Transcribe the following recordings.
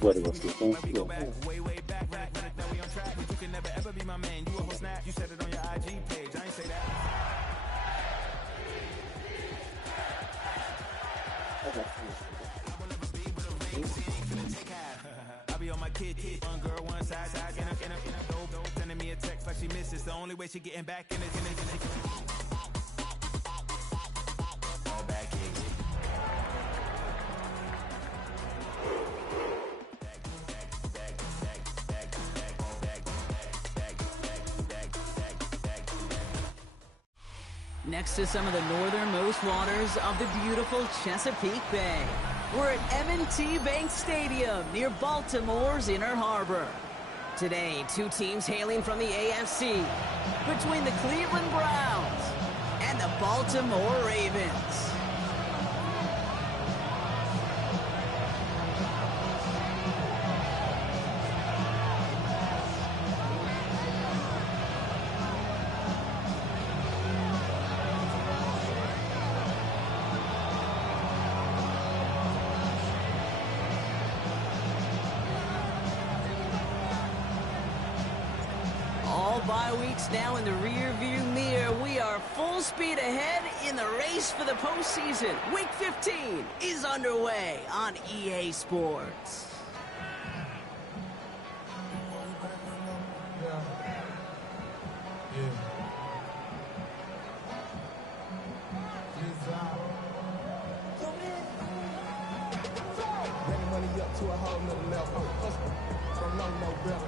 Puede consistencia. I be on my kid, one girl, one side, sending me a text like she misses. The only way she getting back in it. All back in. Next to some of the northernmost waters of the beautiful Chesapeake Bay, we're at M&T Bank Stadium near Baltimore's Inner Harbor. Today, two teams hailing from the AFC, between the Cleveland Browns and the Baltimore Ravens. Bye weeks now in the rear view mirror. We are full speed ahead in the race for the postseason. Week 15 is underway on EA Sports.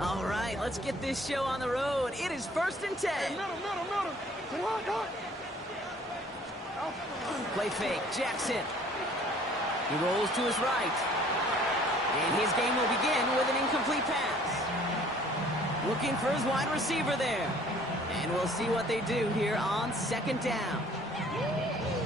All right, let's get this show on the road. It is 1st and 10. Play fake, Jackson. He rolls to his right. And his game will begin with an incomplete pass. Looking for his wide receiver there. And we'll see what they do here on 2nd down.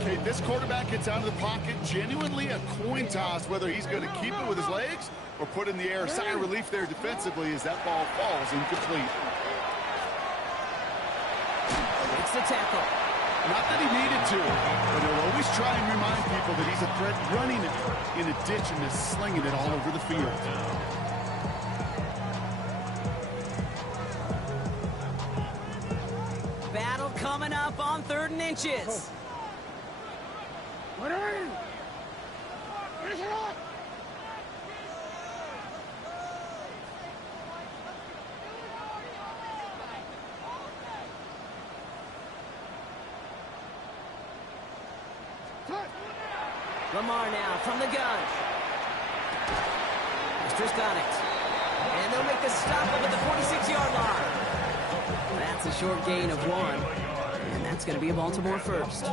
Okay, this quarterback gets out of the pocket, genuinely a coin toss whether he's going to keep it with his legs or put in the air. Sigh of relief there defensively as that ball falls incomplete. Makes the tackle. Not that he needed to, but he'll always try and remind people that he's a threat running it in addition to slinging it all over the field. Battle coming up on 3rd and inches. Lamar now from the gun. Extra's got it. And they'll make the stop up at the 46-yard line. That's a short gain of 1. And that's going to be a Baltimore first.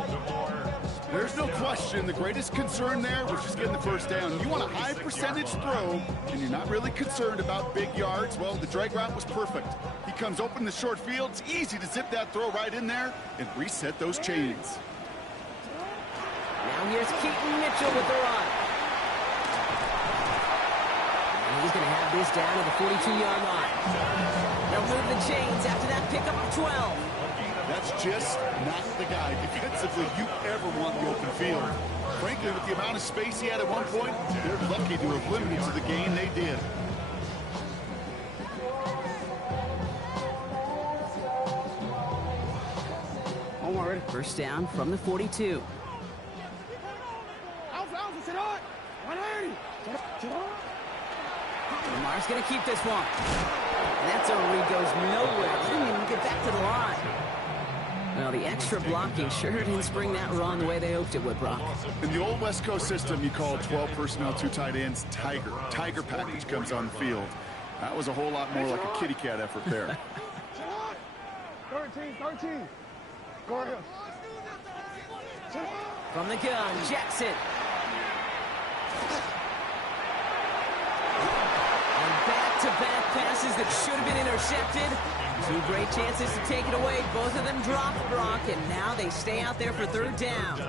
There's no question the greatest concern there was just getting the first down. You want a high percentage throw, and you're not really concerned about big yards. Well, the drag route was perfect. He comes open in the short field. It's easy to zip that throw right in there and reset those chains. Now here's Keaton Mitchell with the run. And he's going to have this down to the 42-yard line. They'll move the chains after that pickup of 12. That's just not the guy defensively you ever want in the open field. Frankly, with the amount of space he had at one point, they're lucky to have limited to the gain they did. First down from the 42. Lamar's going to keep this one. And that's over. He goes nowhere. Didn't even get back to the line. Well, the extra blocking sure didn't spring that run the way they hoped it would, Brock. In the old West Coast system, you call 12 personnel, 2 tight ends, Tiger. Tiger package comes on the field. That was a whole lot more like a kitty cat effort there. 13. Go ahead. From the gun, Jackson. And back-to-back passes that should have been intercepted. 2 great chances to take it away. Both of them dropped, Brock, and now they stay out there for 3rd down.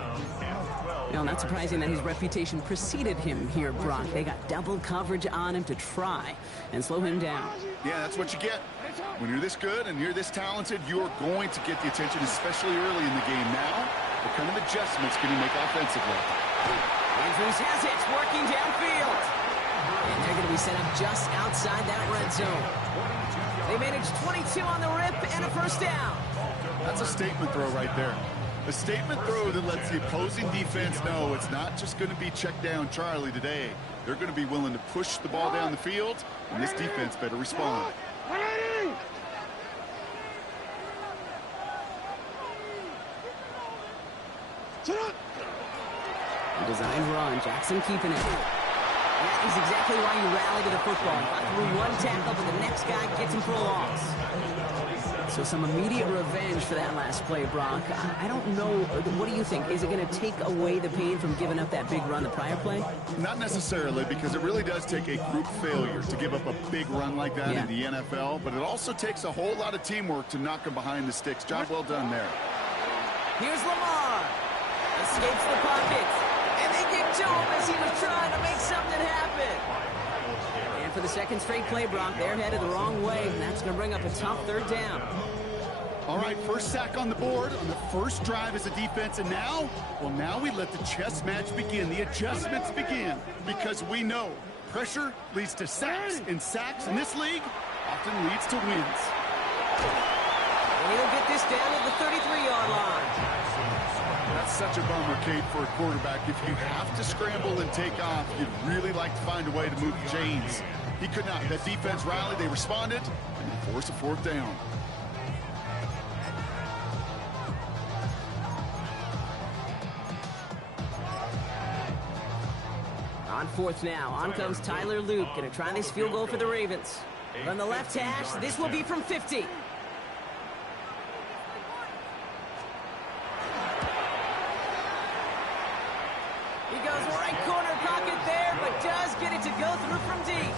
Now, not surprising that his reputation preceded him here, Brock. They got double coverage on him to try and slow him down. Yeah, that's what you get. When you're this good and you're this talented, you're going to get the attention, especially early in the game. Now, what kind of adjustments can he make offensively? Andrews has it, working downfield. And they're going to be set up just outside that red zone. They managed 22 on the rip and a first down. That's a statement throw right there. A statement throw that lets the opposing defense know it's not just going to be check down Charlie today. They're going to be willing to push the ball down the field, and this defense better respond. A designed run, Jackson keeping it. That is exactly why you rally to the football. Got through one tackle, but the next guy gets him for a loss. So some immediate revenge for that last play, Brock. I don't know. What do you think? Is it going to take away the pain from giving up that big run the prior play? Not necessarily, because it really does take a group failure to give up a big run like that in the NFL, but it also takes a whole lot of teamwork to knock him behind the sticks. Job well done there. Here's Lamar. Escapes the pocket. And they get to him as he was trying to make something happen. And for the second straight play, Brock, they're headed the wrong way, and that's going to bring up a tough third down. All right, first sack on the board on the first drive as a defense, and now, well, now we let the chess match begin, the adjustments begin, because we know pressure leads to sacks, and sacks in this league often leads to wins. And he'll get this down at the 33-yard line. That's such a bummer, Kate, for a quarterback. If you have to scramble and take off, you'd really like to find a way to move the chains. He could not. That defense rallied, they responded, and they forced a fourth down. On fourth now, on comes Tyler Luke, going to try this field goal for the Ravens. From the left hash, this will be from 50. Get it to go through from deep.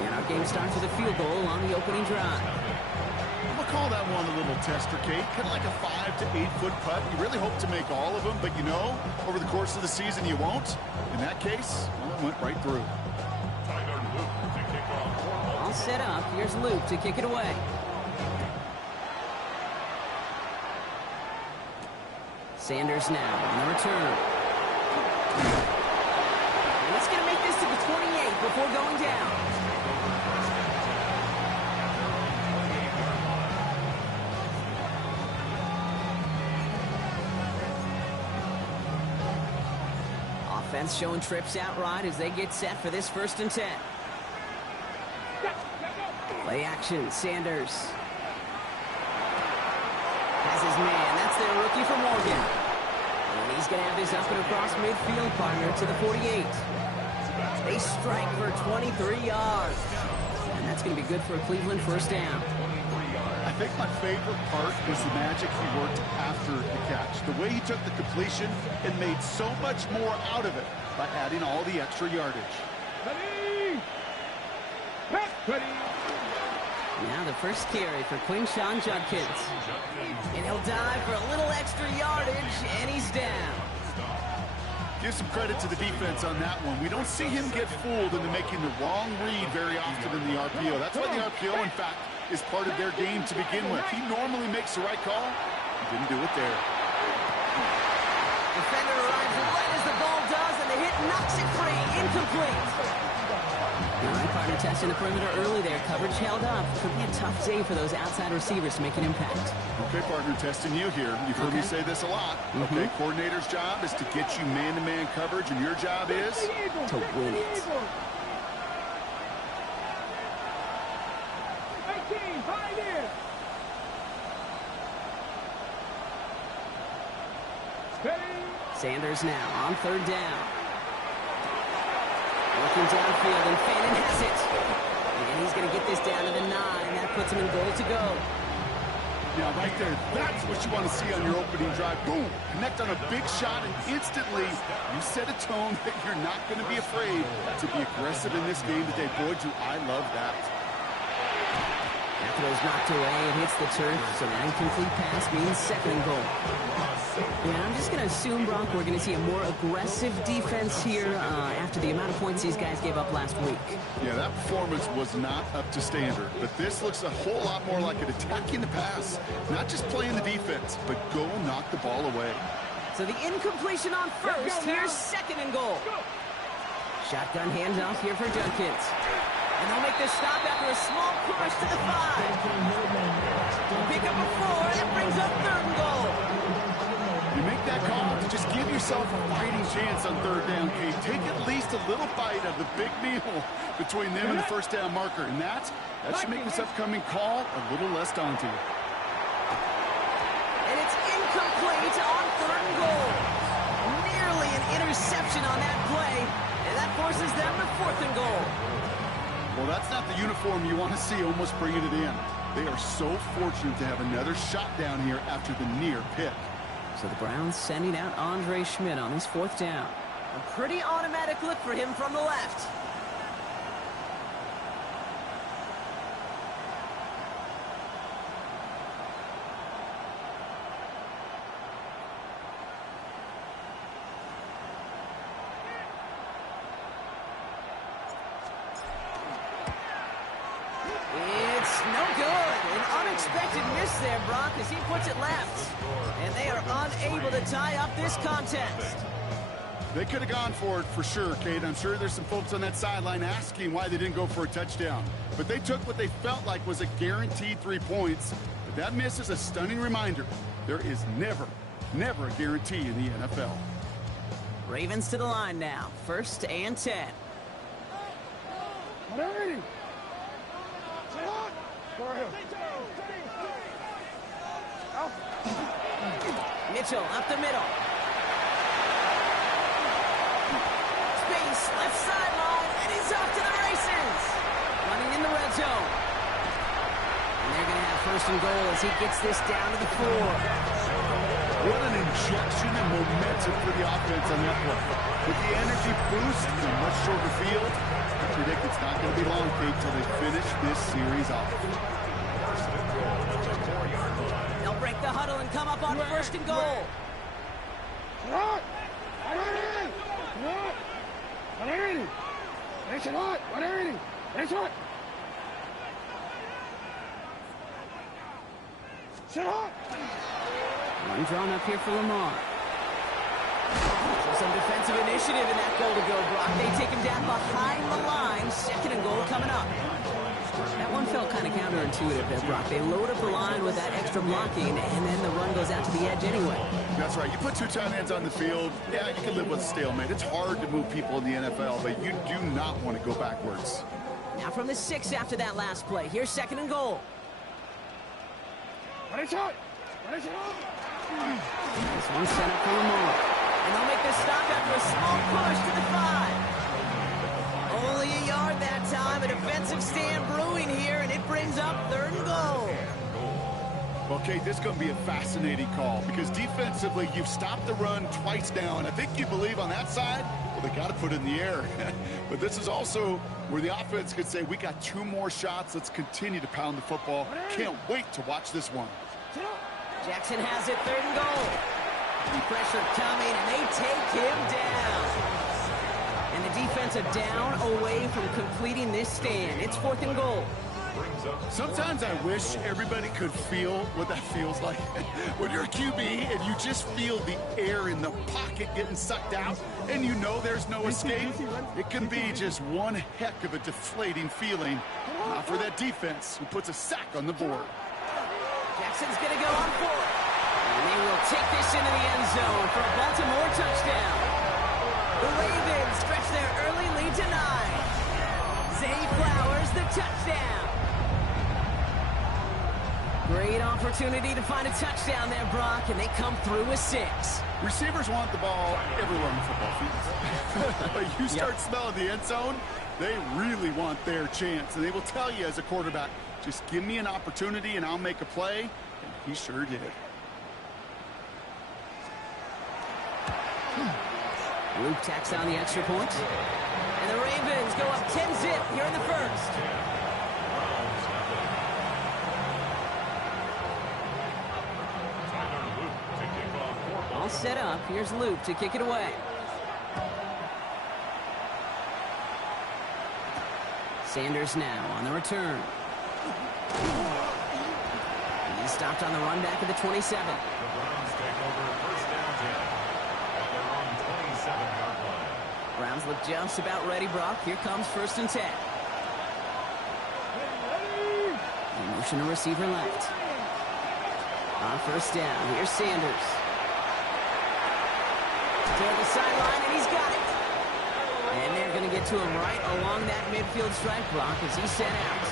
And our game starts with a field goal on the opening drive. We'll call that one a little tester, Kate. Kind of like a 5 to 8 foot putt. You really hope to make all of them, but you know, over the course of the season, you won't. In that case, well, it went right through. All set up. Here's Luke to kick it away. Sanders now on the return. Let's get to make this to the 28 before going down. Offense showing trips out right as they get set for this 1st and 10. Play action, Sanders. Has his man. That's their rookie from Morgan. And he's going to have this up and across midfield, partner, to the 48. They strike for 23 yards. And that's going to be good for a Cleveland first down. I think my favorite part was the magic he worked after the catch. The way he took the completion and made so much more out of it by adding all the extra yardage. Now the first carry for Quinshawn Judkins. And he'll dive for a little extra yardage, and he's down. Give some credit to the defense on that one. We don't see him get fooled into making the wrong read very often in the RPO. That's why the RPO, in fact, is part of their game to begin with. He normally makes the right call. He didn't do it there. Defender arrives right as the ball does, and the hit knocks it free. Incomplete. All right, partner testing the perimeter early there. Coverage held up. Could be a tough day for those outside receivers to make an impact. Okay, partner, testing you here. You've heard me say this a lot. Okay, coordinator's job is to get you man-to-man coverage, and your job is to win it. Sanders now on 3rd down. Looking downfield, and Fannin has it. And he's going to get this down to the 9. That puts him in goal to go. Yeah, right there. That's what you want to see on your opening drive. Boom! Connect on a big shot, and instantly you set a tone that you're not going to be afraid to be aggressive in this game today. Boy, do I love that. After those knocked away, it hits the turf, so that incomplete pass means 2nd and goal. Yeah, I'm just going to assume, Brock, we're going to see a more aggressive defense here after the amount of points these guys gave up last week. Yeah, that performance was not up to standard, but this looks a whole lot more like an attacking the pass. Not just playing the defense, but go knock the ball away. So the incompletion on first. Here's second and goal. Shotgun handoff here for Junkins. And they'll make this stop after a small push to the 5. Pick up a 4. That brings up third and goal. You make that call to just give yourself a fighting chance on third down, Kate. Take at least a little bite of the big meal between them and the first down marker. And that should make this upcoming call a little less daunting. And it's incomplete on third and goal. Nearly an interception on that play. And that forces them to fourth and goal. Well, that's not the uniform you want to see almost bringing it in. They are so fortunate to have another shot down here after the near pick. So the Browns sending out Andre Schmidt on this fourth down. A pretty automatic look for him from the left. It's no good. An unexpected miss there, Brock, as he puts it left. And they are unable to tie up this contest. They could have gone for it for sure, Kate. I'm sure there's some folks on that sideline asking why they didn't go for a touchdown. But they took what they felt like was a guaranteed 3 points. But that miss is a stunning reminder. There is never a guarantee in the NFL. Ravens to the line now. 1st and 10. Mitchell up the middle. Space, left sideline, and he's off to the races. Running in the red zone. And they're going to have 1st and goal as he gets this down to the 4. What an injection and momentum for the offense on that play. With the energy boost in a much shorter field, I predict it's not going to be long, Kate, till they finish this series off. They'll break the huddle and come up on 1st and goal. One drawn up here for Lamar. So some defensive initiative in that goal to go, Brock. They take him down behind the line. 2nd and goal coming up. That one felt kind of counterintuitive there, Brock. They load up the line with that extra blocking, and then the run goes out to the edge anyway. That's right. You put 2 tight ends on the field, yeah, you can live with a stalemate. It's hard to move people in the NFL, but you do not want to go backwards. Now from the 6 after that last play. Here's 2nd and goal. This one set up for Lamar. And they'll make this stop after a small push to the 5. Only a yard that time. A defensive stand brewing here, and it brings up 3rd and goal. Okay, this is going to be a fascinating call because defensively, you've stopped the run twice now, and I think you believe on that side, well, they got to put it in the air. But this is also where the offense could say, we got 2 more shots. Let's continue to pound the football. Can't wait to watch this one. Jackson has it, 3rd and goal. Pressure coming, and they take him down. And the defense are down away from completing this stand. It's 4th and goal. Sometimes I wish everybody could feel what that feels like. When you're a QB and you just feel the air in the pocket getting sucked out and you know there's no escape, it can be just one heck of a deflating feeling. Not for that defense who puts a sack on the board. Jackson's going to go on 4th. And they will take this into the end zone for a Baltimore touchdown. The Ravens stretch their early lead to 9. Zay Flowers, the touchdown. Great opportunity to find a touchdown there, Brock, and they come through with 6. Receivers want the ball everywhere on the football field. But you start smelling the end zone, they really want their chance. And they will tell you as a quarterback, just give me an opportunity and I'll make a play. And he sure did. Luke tacks on the extra point. And the Ravens go up 10-zip here in the 1st. All set up. Here's Luke to kick it away. Sanders now on the return. He's stopped on the run back at the 27. The Browns take over 1st down 10. Browns look just about ready, Brock. Here comes 1st and 10. Motion to receiver left. On 1st down, here's Sanders. Toward the sideline, and he's got it. And they're going to get to him right along that midfield stripe, Brock, as he's sent out.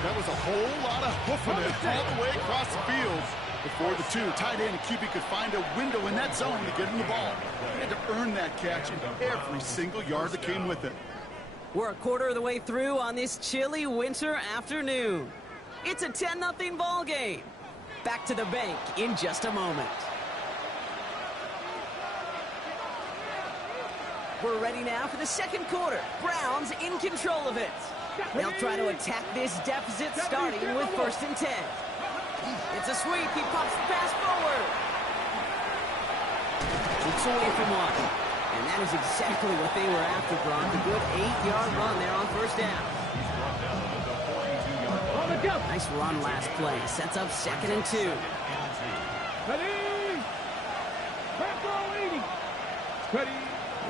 That was a whole lot of hoofing it all the way across the field before the two tight end and QB could find a window in that zone to get him the ball. He had to earn that catch every single yard that came with it. We're a quarter of the way through on this chilly winter afternoon. It's a 10-0 ball game. Back to the bank in just a moment. We're ready now for the second quarter. Browns in control of it. They'll try to attack this deficit starting with 1st and 10. It's a sweep. He pops the pass forward. Looks away from one. And that is exactly what they were after, Brock. A good 8-yard run there on 1st down. Nice run last play. Sets up 2nd and 2.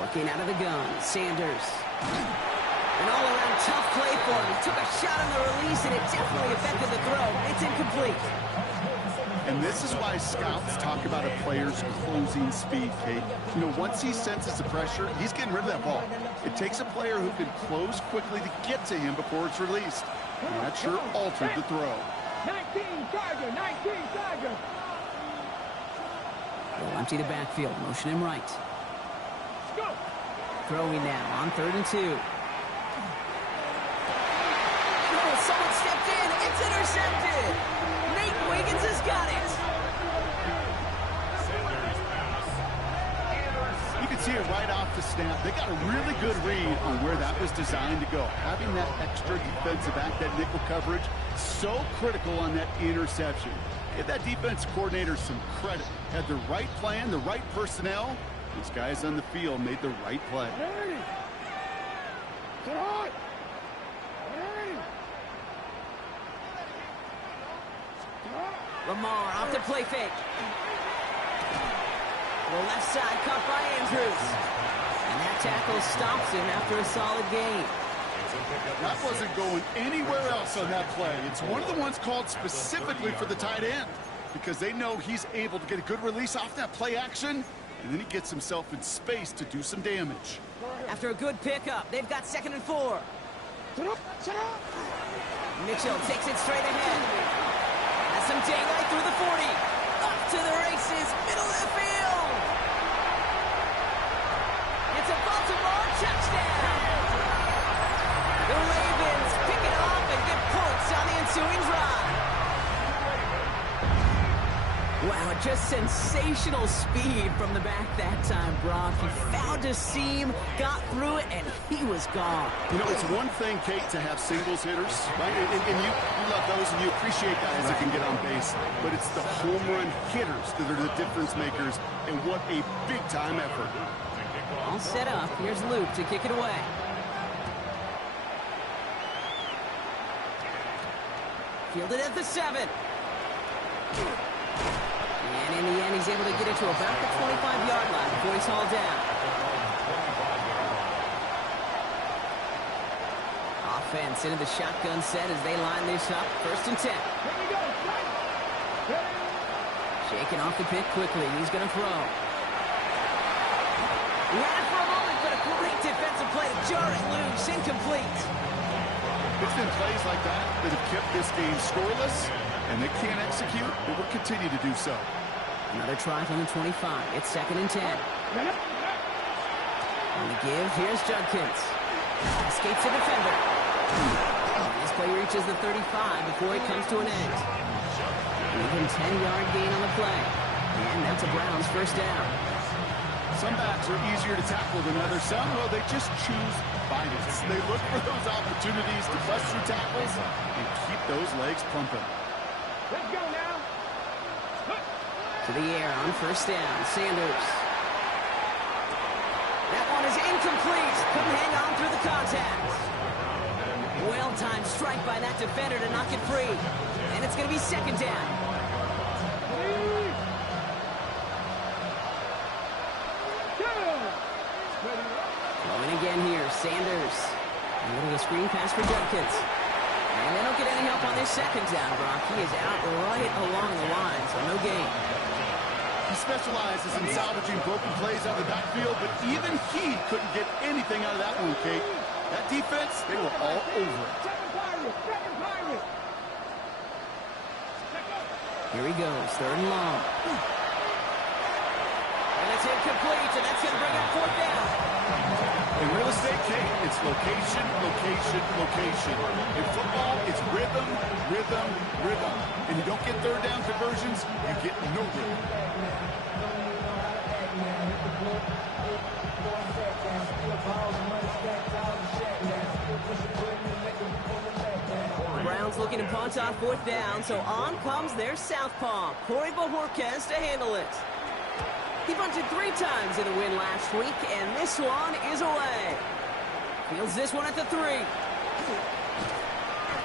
Working out of the gun. Sanders. An all-around tough play for him. He took a shot on the release, and it definitely affected the throw. It's incomplete. And this is why scouts talk about a player's closing speed, Kate. You know, once he senses the pressure, he's getting rid of that ball. It takes a player who can close quickly to get to him before it's released. And that sure altered the throw. 19 Tiger. They'll empty the backfield. Motion him right. Throwing now on 3rd and 2. Oh, someone stepped in. It's intercepted. Nate Wiggins has got it. You can see it right off the snap. They got a really good read on where that was designed to go. Having that extra defensive back, that nickel coverage, so critical on that interception. Give that defense coordinator some credit. Had the right plan, the right personnel. These guys on the field made the right play. Lamar off the play fake. The left side caught by Andrews. And that tackle stops him after a solid gain. That wasn't going anywhere else on that play. It's one of the ones called specifically for the tight end because they know he's able to get a good release off that play action, and then he gets himself in space to do some damage. After a good pickup, they've got 2nd and 4. Mitchell takes it straight ahead. Has some daylight through the 40. Up to the races, middle of the field. It's a Baltimore touchdown. The Ravens pick it off and get points on the ensuing drive. Wow, just sensational speed from the back that time, Brock. He found a seam, got through it, and he was gone. You know, it's one thing, Kate, to have singles hitters, right? And you love those, and you appreciate guys that can get on base. But it's the home run hitters that are the difference makers, and what a big-time effort. All set up. Here's Luke to kick it away. Fielded at the 7. And in the end, he's able to get it to about the 25-yard line before he's hauled down. Offense into the shotgun set as they line this up. 1st and 10. Shaking off the pick quickly. He's going to throw. He had it for a moment, but a great defensive play to jar it loose. Incomplete. It's been plays like that that have kept this game scoreless, and they can't execute. They will continue to do so. Another try from the 25. It's 2nd and 10. On the give, here's Judkins. Escapes the defender. This play reaches the 35 before it comes to an end. Even 10-yard gain on the play. And that's a Browns 1st down. Some backs are easier to tackle than others. Some, well, they just choose violence. They look for those opportunities to bust through tackles and keep those legs pumping. Let's go now. To the air on 1st down. Sanders. That one is incomplete. Couldn't hang on through the contact. Well-timed strike by that defender to knock it free. And it's going to be 2nd down. Going again here, Sanders. A little of a screen pass for Judkins. And they don't get any help on this second down, Brock. He is out right along the line, so no gain. He specializes in salvaging broken plays out of the backfield, but even he couldn't get anything out of that one, Kate. That defense, they were all over it. Here he goes, third and long. And it's incomplete, and that's going to bring up fourth down. In real estate, Kate, it's location, location, location. In football, it's rhythm, rhythm, rhythm. And you don't get third down conversions, you get no rhythm. Browns looking to punt on fourth down, so on comes their southpaw, Corey Bojorquez, to handle it. He bunted 3 times in the win last week, and this one is away. Fields this one at the 3.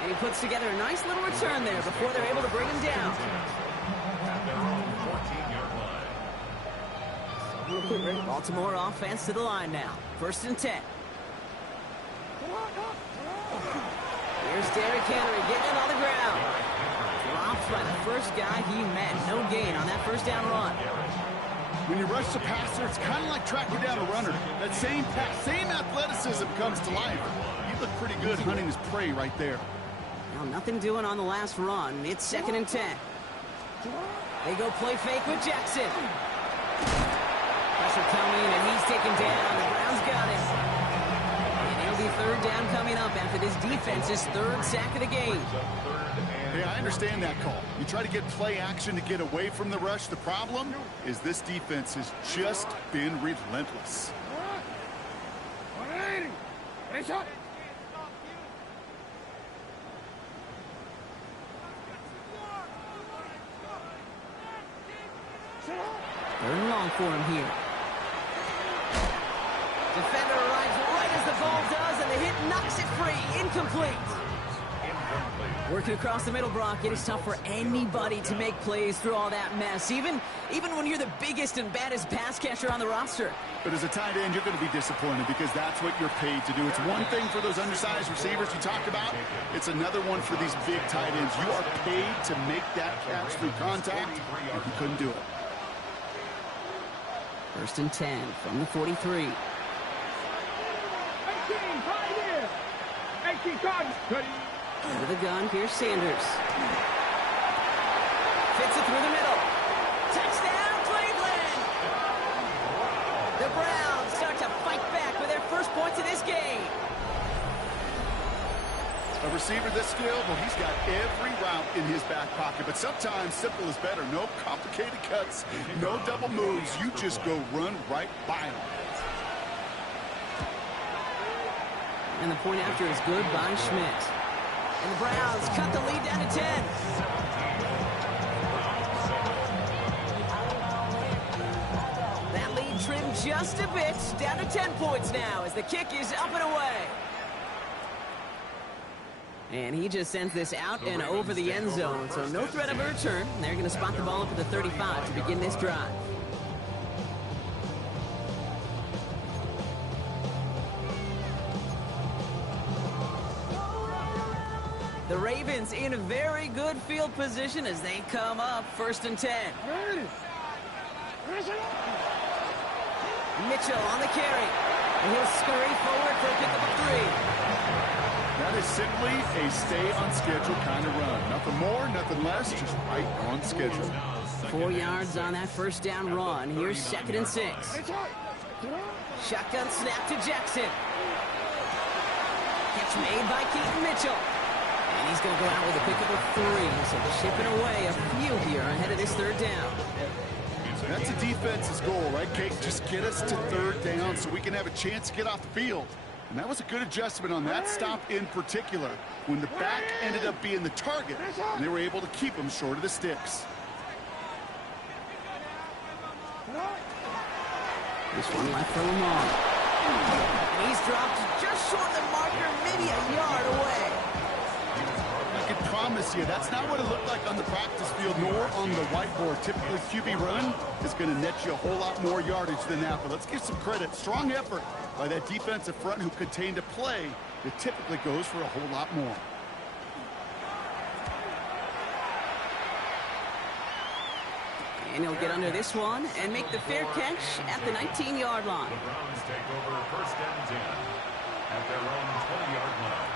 And he puts together a nice little return there before they're able to bring him down. Baltimore offense to the line now. 1st and 10. Here's Derrick Henry getting it on the ground. Dropped by the first guy he met. No gain on that first down run. When you rush the passer, it's kind of like tracking down a runner. That same athleticism comes to life. You look pretty good hunting his prey right there. Well, nothing doing on the last run. It's 2nd and 10. They go play fake with Jackson. Pressure coming, and he's taken down. The Browns got it. And it'll be third down coming up after this defense's 3rd sack of the game. Yeah, I understand that call. You try to get play action to get away from the rush. The problem is this defense has just been relentless. 180. Face up. Third and long for him here. Defender arrives right as the ball does, and the hit knocks it free. Incomplete. Working across the middle, Brock, it is tough for anybody to make plays through all that mess, even when you're the biggest and baddest pass catcher on the roster. But as a tight end, you're going to be disappointed because that's what you're paid to do. It's one thing for those undersized receivers you talked about. It's another one for these big tight ends. You are paid to make that catch through contact, and you couldn't do it. 1st and 10 from the 43. 18, pioneer. 18, Cardinals. Under the gun, here's Sanders. Fits it through the middle. Touchdown, Cleveland! The Browns start to fight back with their first points of this game. A receiver this skilled, well, he's got every route in his back pocket, but sometimes simple is better. No complicated cuts, no double moves. You just go run right by him. And the point after is good by Schmidt. And the Browns cut the lead down to 10. That lead trimmed just a bit, down to 10 points now as the kick is up and away. And he just sends this out and over the end zone, so no threat of a return. They're going to spot the ball up at the 35 to begin this drive. The Ravens in a very good field position as they come up 1st and 10. Mitchell on the carry. And he'll scurry forward for a pickup of 3. That is simply a stay-on-schedule kind of run. Nothing more, nothing less, just right on schedule. 4 yards on that first down run. Here's 2nd and 6. Shotgun snap to Jackson. Catch made by Keaton Mitchell. And he's going to go out with a pickup of 3. So chipping away a few here ahead of this 3rd down. That's a defense's goal, right, Kate? Just get us to 3rd down so we can have a chance to get off the field. And that was a good adjustment on that stop in particular, when the back ended up being the target, and they were able to keep him short of the sticks. This one left for Lamar. And he's dropped just short of the marker, maybe a yard away. I can promise you, that's not what it looked like on the practice field, nor on the whiteboard. Typically, QB run is going to net you a whole lot more yardage than that, but let's give some credit. Strong effort by that defensive front who contained a play that typically goes for a whole lot more. And he'll get under this one and make the fair catch at the 19-yard line. The Browns take over first and 10 at their own 20-yard line.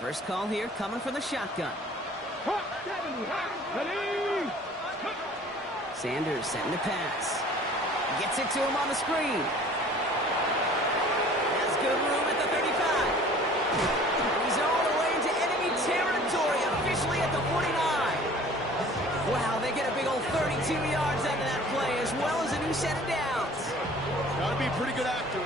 First call here coming from the shotgun. Sanders setting to pass. Gets it to him on the screen. Has good room at the 35. He's all the way into enemy territory, officially at the 49. Wow, they get a big old 32 yards out of that play, as well as a new set of downs. Got to be a pretty good actor.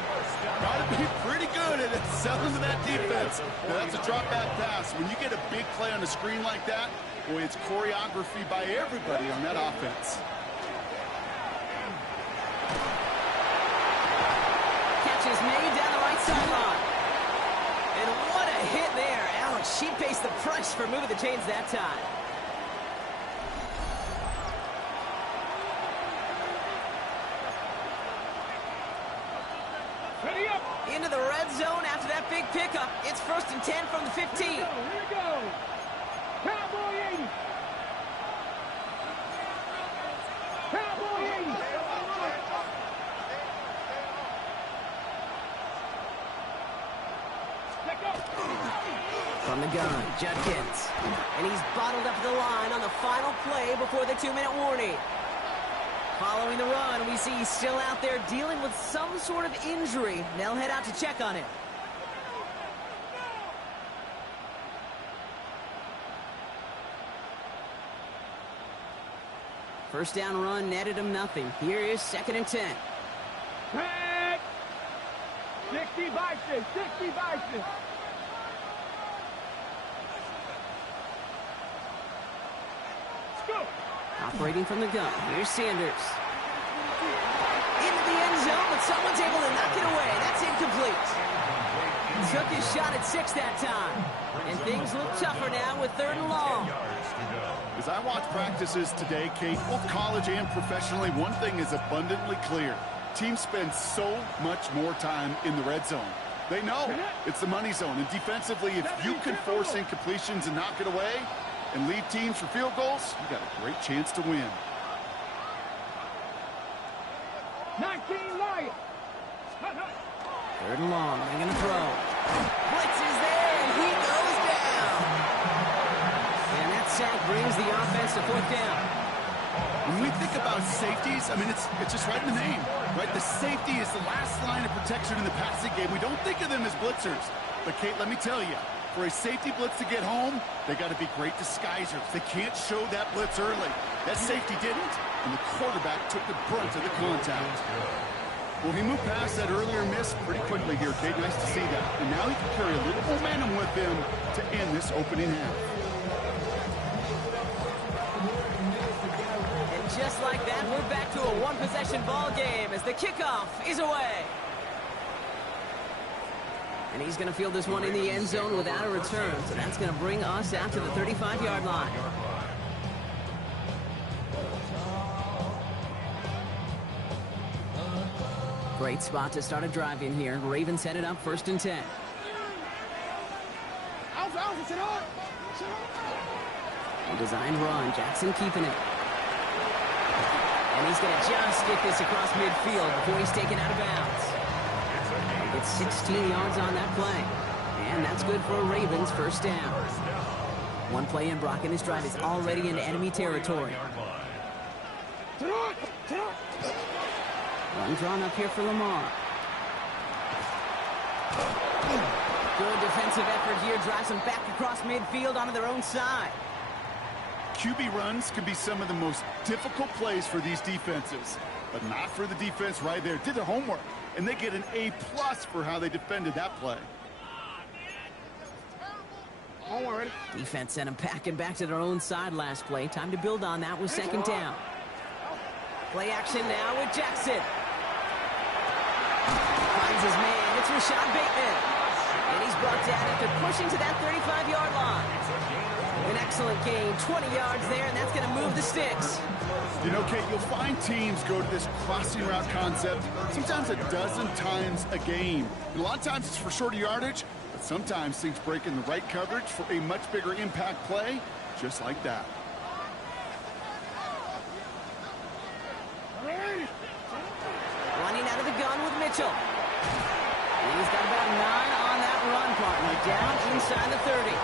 Got to be pretty good at selling to that defense. Now, that's a drop-back pass. When you get a big play on the screen like that, boy, it's choreography by everybody on that offense. Catch is made down the right sideline. And what a hit there. Alex, she pays the price for moving the chains that time. Into the red zone after that big pickup. It's 1st and 10 from the 15. Here we go. Cowboy 80. Cowboy 80. Let go. From the gun, Judkins. And he's bottled up the line on the final play before the 2-minute warning. Following the run, we see he's still out there dealing with some sort of injury. They'll head out to check on him. First down run netted him nothing. Here is 2nd and 10. Tag. 60 Bison. 60 Bison. Let's go. Operating from the gun. Here's Sanders. Into the end zone, but someone's able to knock it away. That's incomplete. Took his shot at 6 that time. And things look tougher now with 3rd and long. As I watch practices today, Kate, both college and professionally, one thing is abundantly clear. Teams spend so much more time in the red zone. They know it's the money zone. And defensively, if you can force incompletions and knock it away and lead teams for field goals, you got a great chance to win. 19 Lions. 3rd and long. They're going to throw. Blitz is there, and he goes down. And that sack brings the offense to 4th down. When we think about safeties, I mean, it's just right in the name, right? The safety is the last line of protection in the passing game. We don't think of them as blitzers. But, Kate, let me tell you, for a safety blitz to get home, they got to be great disguisers. They can't show that blitz early. That safety didn't, and the quarterback took the brunt of the contact. Well, he moved past that earlier miss pretty quickly here, Kate. Nice to see that. And now he can carry a little momentum with him to end this opening half. And just like that, we're back to a one-possession ball game as the kickoff is away. And he's going to field this one in the end zone without a return. So that's going to bring us out to the 35-yard line. Great spot to start a drive in here. Ravens headed up 1st and 10. A designed run. Jackson keeping it. And he's going to just get this across midfield before he's taken out of bounds. It's 16 yards on that play. And that's good for a Ravens 1st down. One play in, Brock, and this drive is already into enemy territory. One drawn up here for Lamar. Good defensive effort here. Drives them back across midfield onto their own side. QB runs can be some of the most difficult plays for these defenses, but not for the defense right there. Did their homework, and they get an A+ for how they defended that play. Defense sent them packing back to their own side last play. Time to build on that with 2nd down. Play action now with Jackson. Finds his man. It's Rashad Bateman. And he's brought down after pushing to that 35-yard line. An excellent gain, 20 yards there, and that's going to move the sticks. You know, Kate, you'll find teams go to this crossing route concept sometimes a dozen times a game. And a lot of times it's for shorter yardage, but sometimes things break in the right coverage for a much bigger impact play, just like that. Running out of the gun with Mitchell. He's got about 9 on that run, partner. Down inside the 30.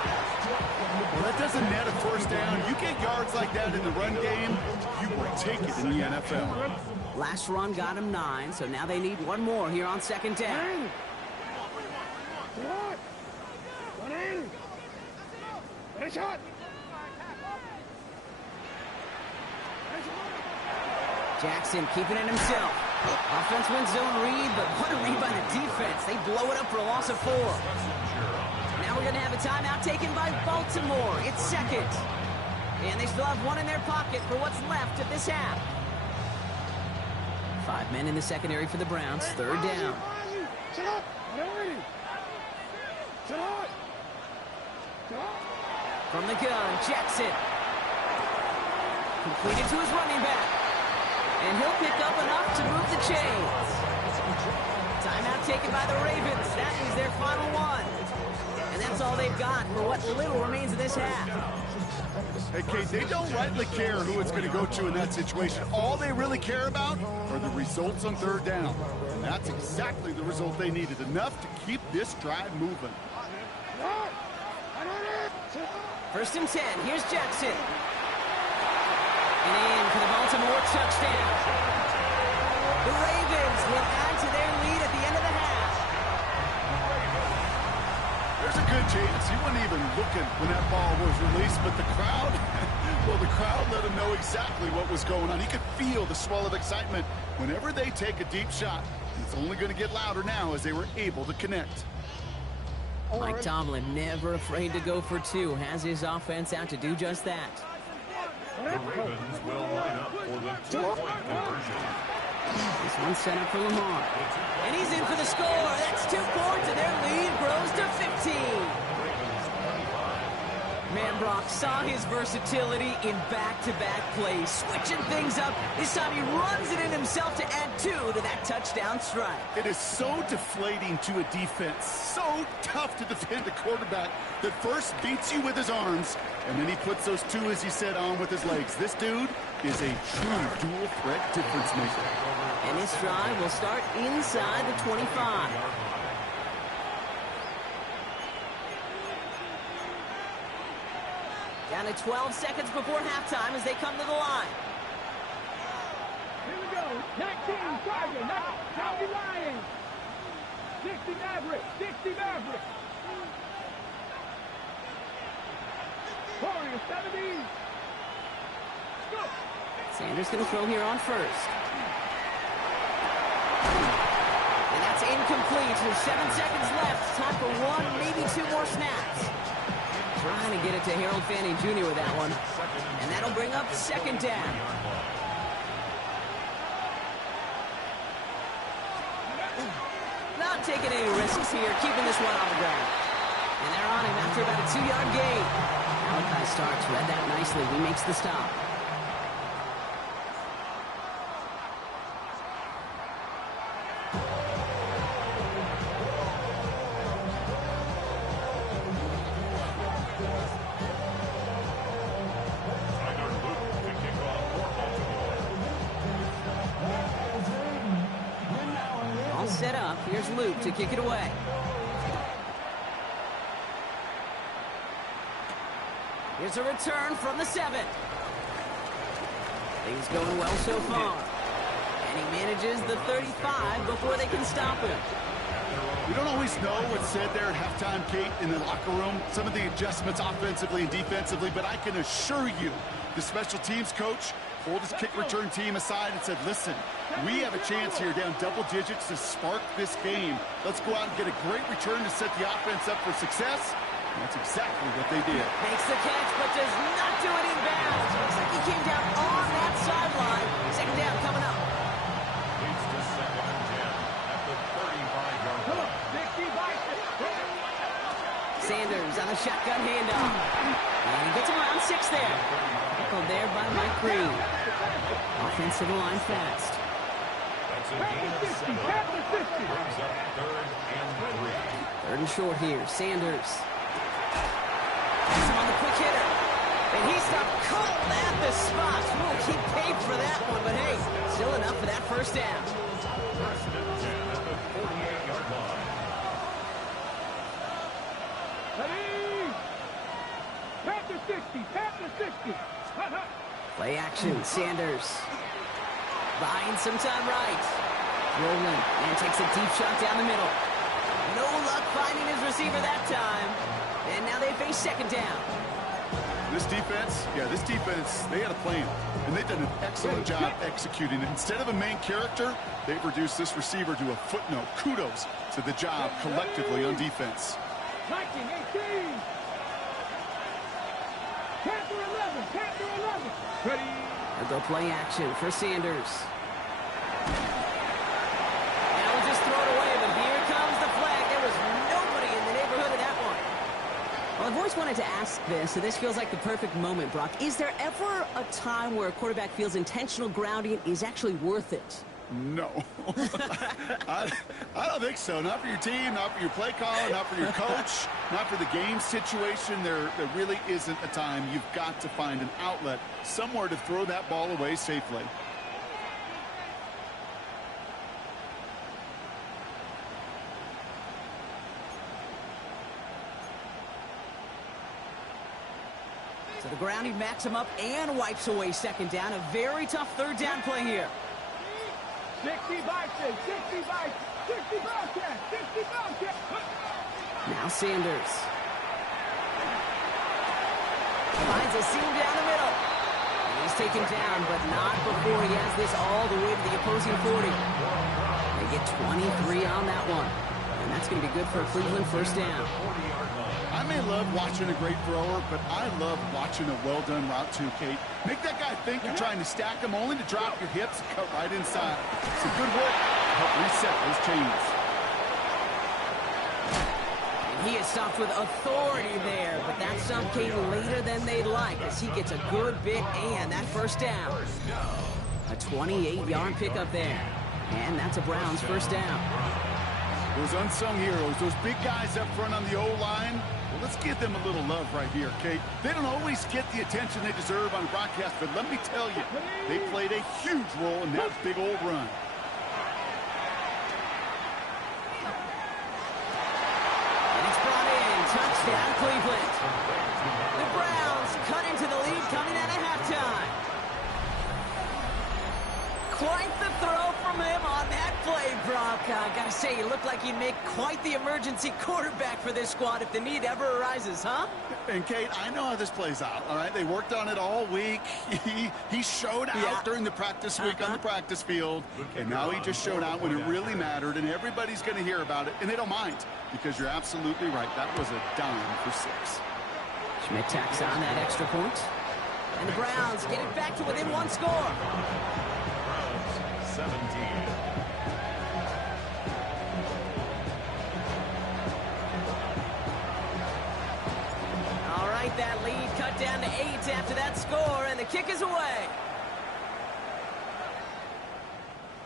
Well, that doesn't net a first down. You get yards like that in the run game, you will take it in the NFL. Last run got him 9, so now they need one more here on second down. Jackson keeping it himself. Offense wins zone read, but what a read by the defense. They blow it up for a loss of 4. Now we're going to have a timeout taken by Baltimore. It's second. And they still have one in their pocket for what's left of this half. 5 men in the secondary for the Browns. Third down. From the gun, Jackson. Completed to his running back. And he'll pick up enough to move the chains. Timeout taken by the Ravens. That is their final one. And that's all they've got for what little remains of this half. Hey, Kate, they don't rightly care who it's going to go to in that situation. All they really care about are the results on third down. And that's exactly the result they needed. Enough to keep this drive moving. First and 10. Here's Jackson. And in for the Baltimore touchdown. The Ravens will add to their lead at the end of the half. There's a good chance he wasn't even looking when that ball was released, but the crowd, well, the crowd let him know exactly what was going on. He could feel the swell of excitement whenever they take a deep shot. It's only going to get louder now as they were able to connect. Mike Tomlin, never afraid to go for 2, has his offense out to do just that. The Ravens will line up for the 2-point conversion. This one's set up for Lamar. And he's in for the score. That's 2 points, and their lead grows to 15. Man, Brock saw his versatility in back-to-back plays, switching things up. This time he runs it in himself to add 2 to that touchdown strike. It is so deflating to a defense, so tough to defend a quarterback that first beats you with his arms, and then he puts those 2, as he said, on with his legs. This dude is a true dual-threat difference maker. And this drive will start inside the 25. Down to 12 seconds before halftime as they come to the line. Here we go. 19 Tiger, 90 Lions. 60 Maverick, 60 Maverick. 40, 70. Go. Sanders going to throw here on first. And that's incomplete. With 7 seconds left. Time for 1, maybe 2 more snaps. Trying to get it to Harold Fanning Jr. with that one. And that'll bring up second down. Not taking any risks here, keeping this one on the ground. And they're on him after about a 2-yard gain. Malachi Starks read that nicely. He makes the stop. Set up. Here's Luke to kick it away. Here's a return from the 7. Things going well so far. And he manages the 35 before they can stop him. We don't always know what's said there at halftime, Kate, in the locker room. Some of the adjustments offensively and defensively, but I can assure you the special teams coach pulled his kick return team aside and said, listen, we have a chance here down double digits to spark this game. Let's go out and get a great return to set the offense up for success. And that's exactly what they did. Makes the catch, but does not do it in bounds. Looks like he came down on that sideline. Second down coming up. Leads to 2nd and 10 at the 35-yard line. 60 Bison. Sanders on a shotgun handoff. And he gets him around 6 there. Tackled there by Mike Green. Offensive line fast. That's a gain of 7. Brings up 3rd and 3. 3rd and short here. Sanders. He's on the quick hitter. And he stopped cold at the spot. Won't keep paid for that one, but hey, still enough for that first down. 1st and 10 at the 48-yard line. Ready? Panther 60, Panther 60. Play action, Sanders. Buying some time right. Rolling, and takes a deep shot down the middle. No luck finding his receiver that time. And now they face 2nd down. This defense, they had a plan, and they've done an excellent job executing it. Instead of a main character, they've reduced this receiver to a footnote. Kudos to the job collectively on defense. 1918. Panther 11, Panther 11. Ready? They'll go play action for Sanders. Now we'll just throw it away, but here comes the flag. There was nobody in the neighborhood of that one. Well, I've always wanted to ask this, so this feels like the perfect moment, Brock. Is there ever a time where a quarterback feels intentional grounding is actually worth it? No. I don't think so. Not for your team, not for your play caller, not for your coach, not for the game situation. There really isn't a time. You've got to find an outlet, somewhere to throw that ball away safely. So the grounding backs him up and wipes away 2nd down. A very tough 3rd down play here. 60 Bison, 60 Bison, 60 Bobcat, 60 Bobcat. Now Sanders. Finds a seam down the middle. And he's taken down, but not before he has this all the way to the opposing 40. They get 23 on that one. And that's going to be good for a Cleveland 1st down. I may love watching a great thrower, but I love watching a well-done route too, Kate. Make that guy think you're trying to stack him only to drop your hips and cut right inside. It's a good work to help reset those chains. And he is stopped with authority there, but that stop came later than they'd like as he gets a good bit and that 1st down. A 28-yard pickup there. And that's a Browns 1st down. Those unsung heroes, those big guys up front on the O-line, well, let's give them a little love right here, Kate. They don't always get the attention they deserve on broadcast, but let me tell you, they played a huge role in that big old run. And it's brought in. Touchdown, Cleveland. The Browns cut into the lead coming out of halftime. Quite the throw from him on that play, Brock. I gotta say, he looked like he'd make quite the emergency quarterback for this squad if the need ever arises, huh? And, Kate, I know how this plays out, all right? They worked on it all week. He showed out during the practice week on the practice field, and now he just showed out when it really mattered, and everybody's going to hear about it, and they don't mind, because you're absolutely right. That was a dime for 6. Schmidt tacks on that extra point. And the Browns get it back to within 1 score. 17. All right, that lead cut down to 8 after that score, and the kick is away.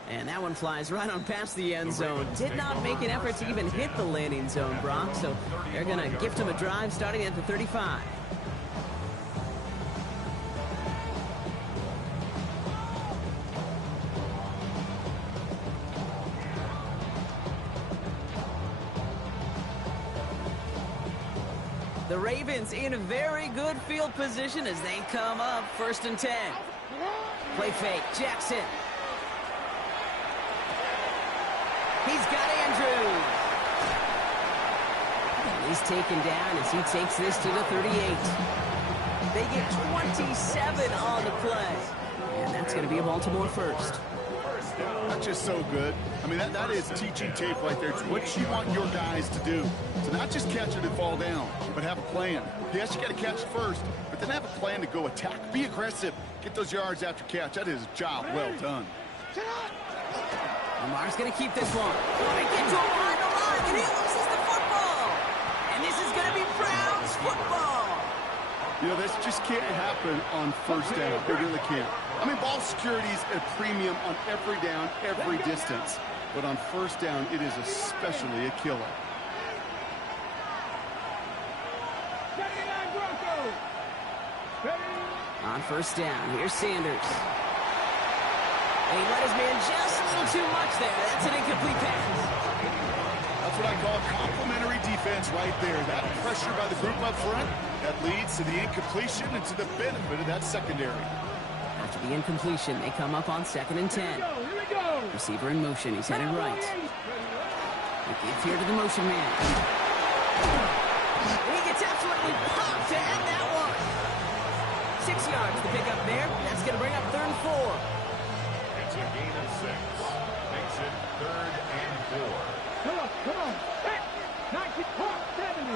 And that one flies right on past the end zone. Did not make an effort to even hit the landing zone, Brock, so they're going to gift him a drive starting at the 35. The Ravens in a very good field position as they come up 1st and 10. Play fake, Jackson. He's got Andrews. And he's taken down as he takes this to the 38. They get 27 on the play. And that's going to be a Baltimore 1st. That's just so good. I mean, that is teaching tape right there. It's what you want your guys to do. So not just catch it and fall down, but have a plan. Yes, you got to catch it first, but then have a plan to go attack. Be aggressive. Get those yards after catch. That is a job well done. Lamar's going to keep this one. Going to get to him behind the line, and he loses the football. And this is going to be Browns football. You know, this just can't happen on first down. It really can't. I mean, ball security's a premium on every down, every distance. But on first down, it is especially a killer. On first down, here's Sanders. And he let his man just a little too much there. That's an incomplete pass. That's what I call complimentary defense right there. That pressure by the group up front, that leads to the incompletion and to the benefit of that secondary. After the incompletion, they come up on 2nd and 10. Receiver in motion. He's headed right. He gives here to the motion man. And he gets absolutely popped to end that one. 6 yards to pick up there. That's going to bring up 3rd and 4. It's a gain of 6. Makes it 3rd and 4. Come on. Hey, 90, hop 70.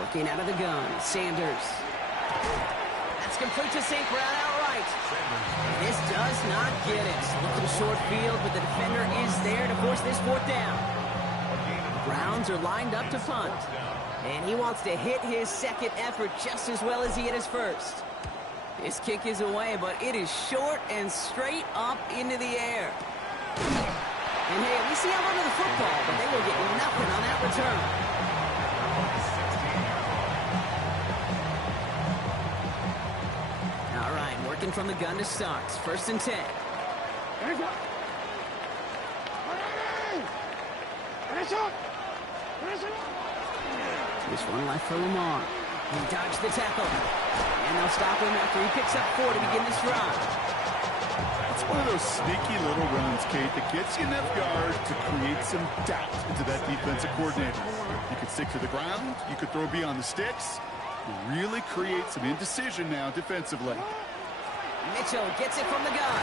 Working out of the gun, Sanders. That's complete to St. Brown outright. This does not get it. Looking short field, but the defender is there to force this 4th down. Browns are lined up to punt. And he wants to hit his 2nd effort just as well as he hit his 1st. This kick is away, but it is short and straight up into the air. And hey, at least he held onto the football, but they will get nothing on that return. All right, working from the gun to start. 1st and 10. This one left for Lamar. He dodged the tackle. And they'll stop him after he picks up 4 to begin this drive. It's one of those sneaky little runs, Kate, that gets you enough yards to create some doubt into that defensive coordinator. You could stick to the ground. You could throw beyond the sticks. You really create some indecision now defensively. Mitchell gets it from the gun.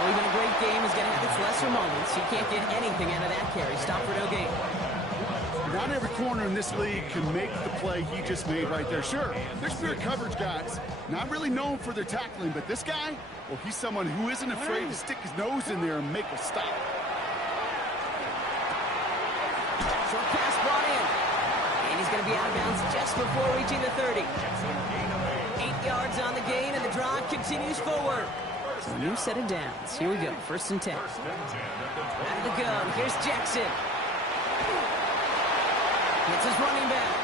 Well, even a great game is going to have its lesser moments. He can't get anything out of that carry. Stop for no gain. Not every corner in this league can make the play he just made right there. Sure, there's pure coverage guys, not really known for their tackling, but this guy, well, he's someone who isn't afraid to stick his nose in there and make a stop. Short pass brought in. And he's going to be out of bounds just before reaching the 30. 8 yards on the gain, and the drive continues forward. So a new set of downs. Here we go, 1st and 10. Out of the gun, here's Jackson. It's his running back.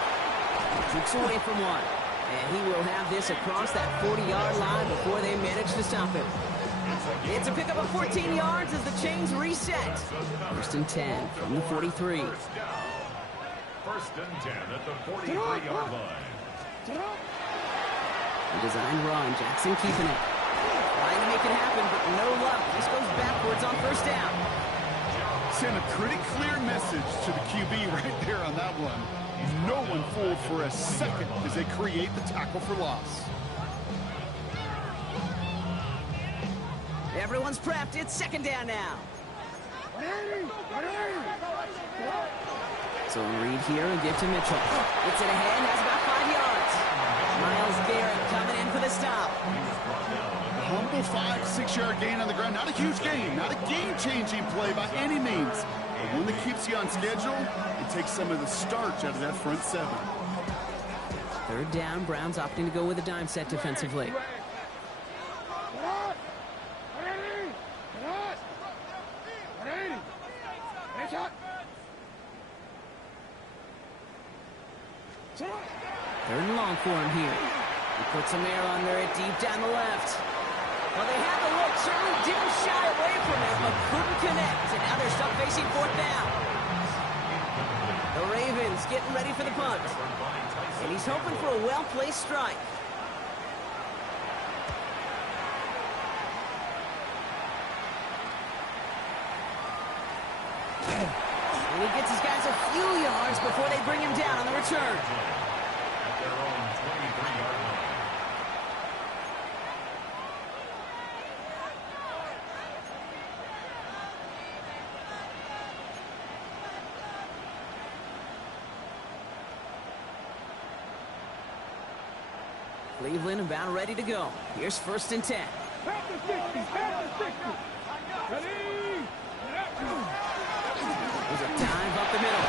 Jukes away from one. And he will have this across that 40-yard line before they manage to stop him. It's a pickup of 14 yards as the chains reset. 1st and 10 from the 43. 1st and 10 at the 43-yard line. A designed run, Jackson keeping it. Trying to make it happen, but no luck. This goes backwards on 1st down. Send a pretty clear message to the QB right there on that one. No one fooled for a second as they create the tackle for loss. Everyone's prepped. It's 2nd down now. So a read here and give to Mitchell. Gets it ahead, has about 5 yards. Myles Garrett coming in for the stop. A humble 5-6 yard gain on the ground. Not a huge gain, not a game-changing play by any means. But one that keeps you on schedule and takes some of the starch out of that front 7. 3rd down, Browns opting to go with a dime set defensively. Third and long for him here. He puts some air under it deep down the left. Well, they had the look, certainly didn't shy away from it, but couldn't connect. And now they're stuck facing 4th down. The Ravens getting ready for the punt. And he's hoping for a well-placed strike. And he gets his guys a few yards before they bring him down on the return. At their own 23-yard line. Cleveland about ready to go. Here's 1st and 10. Pass the 60. Ready? There's a dive up the middle.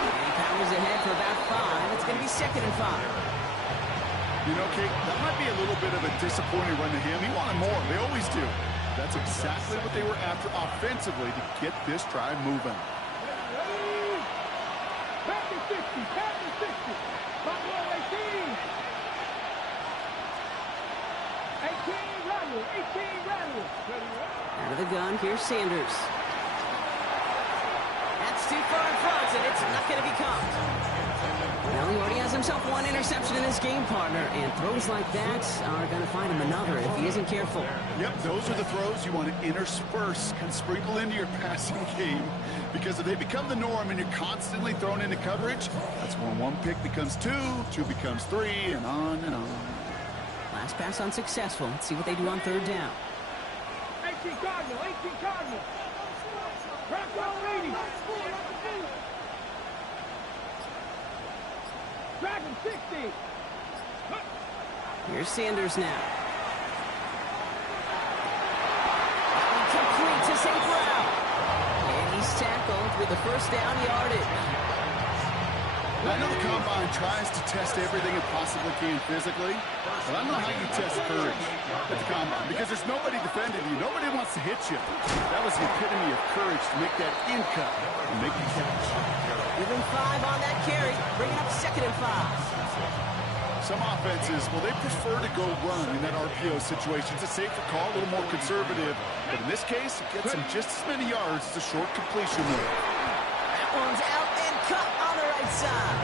And he powers ahead inside for about 5. It's going to be 2nd and 5. You know, Kate, that might be a little bit of a disappointing run to him. He wanted more. They always do. That's exactly what they were after offensively to get this drive moving. Back to 60. Back to 60. Buffalo 18. 18 rattle. 18 rattle. Out of the gun, here's Sanders. That's too far in front, and it's not going to be caught. Well, he already has himself one interception in his game, partner, and throws like that are going to find him another if he isn't careful. Yep, those are the throws you want to intersperse and sprinkle into your passing game, because if they become the norm and you're constantly thrown into coverage, that's when one pick becomes 2, 2 becomes 3, and on and on. Last pass unsuccessful. Let's see what they do on 3rd down. 18 Cardinal. 18 Cardinal. Bronco 80. Dragon 60. Here's Sanders now. Complete to St. Brown. And he's tackled with the 1st down yardage. I know the Combine tries to test everything it possibly can physically, but I don't know how you test courage at the Combine, because there's nobody defending you. Nobody wants to hit you. That was the epitome of courage to make that in cut and make the catch. Give him 5 on that carry, bringing up 2nd and 5. Some offenses, well, they prefer to go run in that RPO situation. It's a safer call, a little more conservative. But in this case, it gets him just as many yards as a short completion move. That one's out and cut on the right side.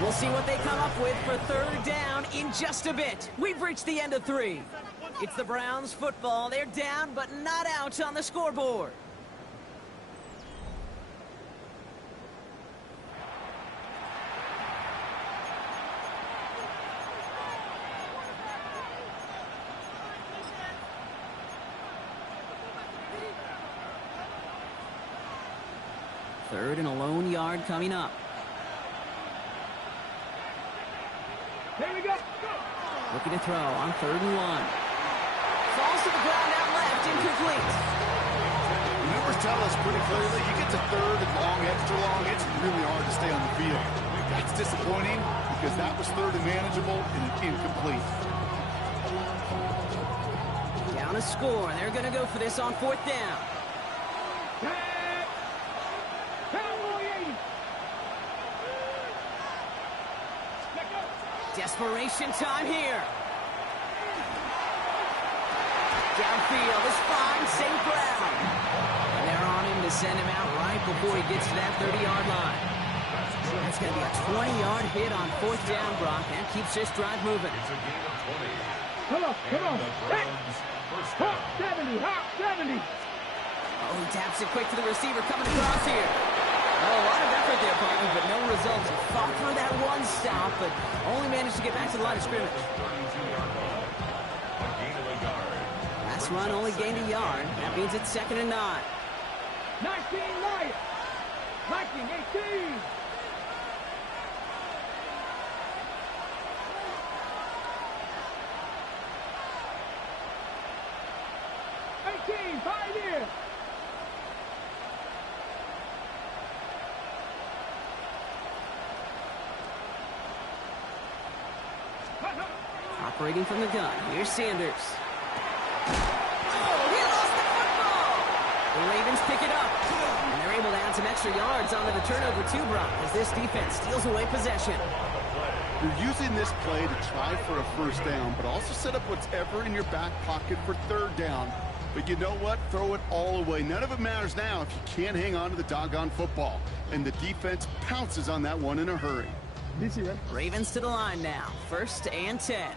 We'll see what they come up with for 3rd down in just a bit. We've reached the end of 3. It's the Browns football. They're down, but not out on the scoreboard. Third and a lone yard coming up. Here we go. Looking to throw on 3rd and 1. Falls to the ground out left, incomplete. The numbers tell us pretty clearly, you get to 3rd and long, extra long, it's really hard to stay on the field. That's disappointing because that was 3rd and manageable and an incomplete. Down a score. They're going to go for this on 4th down. Desperation time here. Downfield is fine, St. Brown. And they're on him to send him out right before he gets to that 30-yard line. That's going to be a 20-yard hit on 4th down, Brock. That keeps this drive moving. It's a gain of 20. Come on, come on. Hop 70, hop 70. Oh, he taps it quick to the receiver coming across here. Oh, a lot of effort there, partner, but no results. He fought through that one stop, but only managed to get back to the line of scrimmage. Last run only gained a yard. That means it's 2nd and 9. 19 Lions. Viking 18. Pioneer. Operating from the gun. Here's Sanders. Oh, he lost the football! The Ravens pick it up. And they're able to add some extra yards onto the turnover too, Brock, as this defense steals away possession. You're using this play to try for a 1st down, but also set up whatever in your back pocket for 3rd down. But you know what? Throw it all away. None of it matters now if you can't hang on to the doggone football. And the defense pounces on that one in a hurry. Ravens to the line now. 1st and 10.